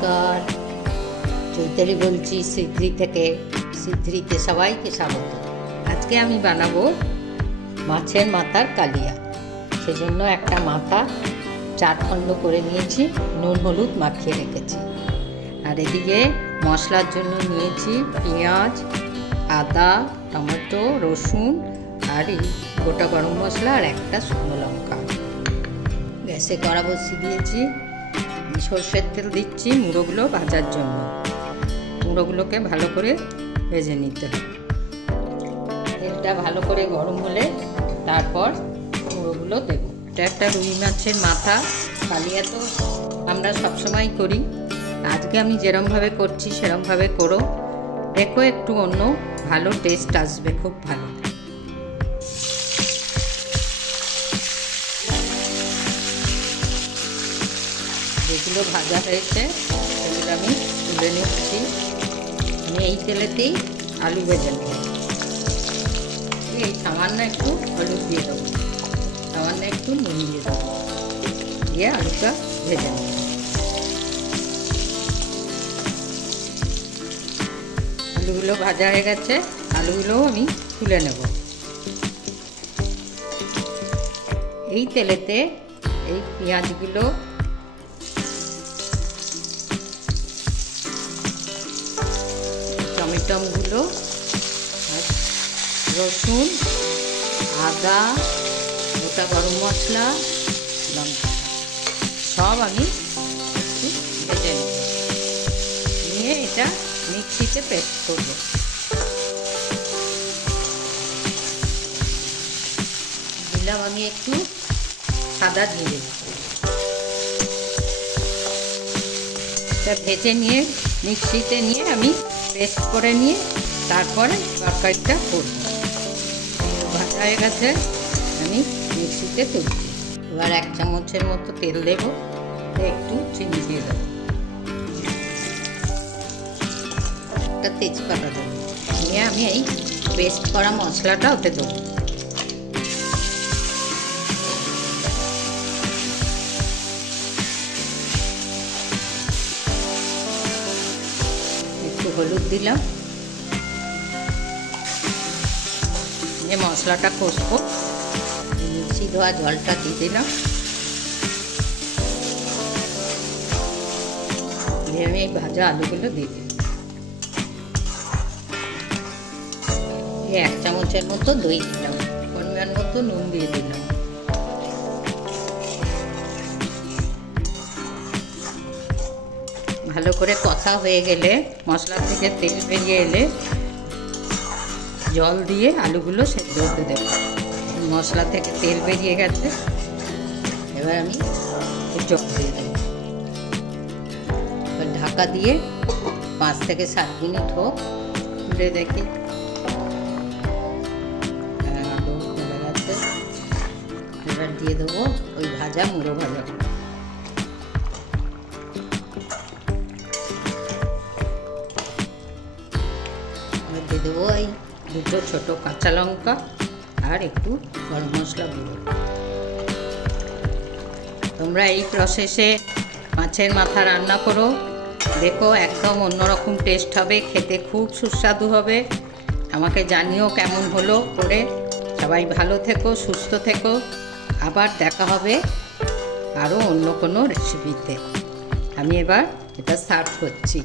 নমস্কার, চৈতালি বলছি সিদ্ধি থেকে। সিদ্ধিতে সবাইকে স্বাগত। আজকে আমি বানাবো মাছের মাথার কালিয়া। সেজন্য একটা মাথা 4 খণ্ড করে নিয়েছি, নুন হলুদ মাখিয়ে রেখেছি। আর এদিকে মশলার জন্য নিয়েছি পেঁয়াজ, আদা, টমেটো, রসুন আর এই গোটা গরম মশলা আর একটা শুকনো লঙ্কা। গ্যাসে কড়া বসিয়ে দিয়েছি, সর্ষের তেল দিচ্ছি মুড়োগুলো ভাজার জন্য। মুড়োগুলোকে ভালো করে ভেজে নিতে হবে। তেলটা ভালো করে গরম হলে তারপর মুড়োগুলো দেব। এটা একটা রুই মাছের মাথা। কালিয়া তো আমরা সবসময় করি, আজকে আমি যেরমভাবে করছি সেরমভাবে করো, দেখো একটু অন্য ভালো টেস্ট আসবে, খুব ভালো। যেগুলো ভাজা হয়েছে সেগুলো আমি তুলে নিচ্ছি। আমি এই তেলেতেই আলু ভেজে নেব। এই সামান্য একটু হলুদ দিয়ে দেবো, সামান্য একটু নুন দিয়ে দেবো, দিয়ে আলুটা ভেজে নেব। আলুগুলো ভাজা হয়ে গেছে, আলুগুলোও আমি তুলে নেব। এই তেলেতে এই পেঁয়াজগুলো, টমেটোগুলো, রসুন, আদা, গোটা গরম মশলা, লঙ্কা সব আমি একটু ভেজে নেব। নিয়ে এটা মিক্সিতে পেস্ট করব। দিলাম আমি একটু সাদা জিরে। এটা ভেজে নিয়ে মিক্সিতে নিয়ে আমি পেস্ট করে নিয়ে তারপরে তরকারিটা করব। ভাজা হয়ে গেছে, আমি মিক্সিতে তুলছি। এবার 1 চামচের মতো তেল দেব, একটু চিনি দিয়ে দেবো, একটা তেজপাতা দেবো, নিয়ে আমি এই পেস্ট করা মশলাটা ওতে দেবো। হলুদ দিলাম, যে মশলাটা কষবো, মিক্সি ধোয়া জলটা দিয়ে দিলাম। দিয়ে আমি এই ভাজা আলুগুলো দিয়ে দিই। 1 চামচের মতো দই দিলাম, পরিমাণ মতো নুন দিয়ে দিলাম। ভালো করে কষা হয়ে গেলে, মশলা থেকে তেল বেরিয়ে এলে জল দিয়ে আলুগুলো সেদ্ধ হতে দেব। মশলা থেকে তেল বেরিয়ে গেছে, এবার আমি জল দিয়ে দেব। এবার ঢাকা দিয়ে 5 থেকে 7 মিনিট হোক, খুলে দেখি। আলু হয়ে গেছে, এবার দিয়ে দেবো ওই ভাজা মুড়ো ভাজাগুলো। দিয়ে দেবো এই 2 ছোট কাঁচা লঙ্কা আর একটু গরম মশলা গুঁড়ো। তোমরা এই প্রসেসে মাছের মাথা রান্না করো, দেখো একদম অন্যরকম টেস্ট হবে, খেতে খুব সুস্বাদু হবে। আমাকে জানিও কেমন হলো করে। সবাই ভালো থেকো, সুস্থ থেকো। আবার দেখা হবে আরও অন্য কোনো রেসিপিতে। আমি এবার এটা সার্ভ করছি।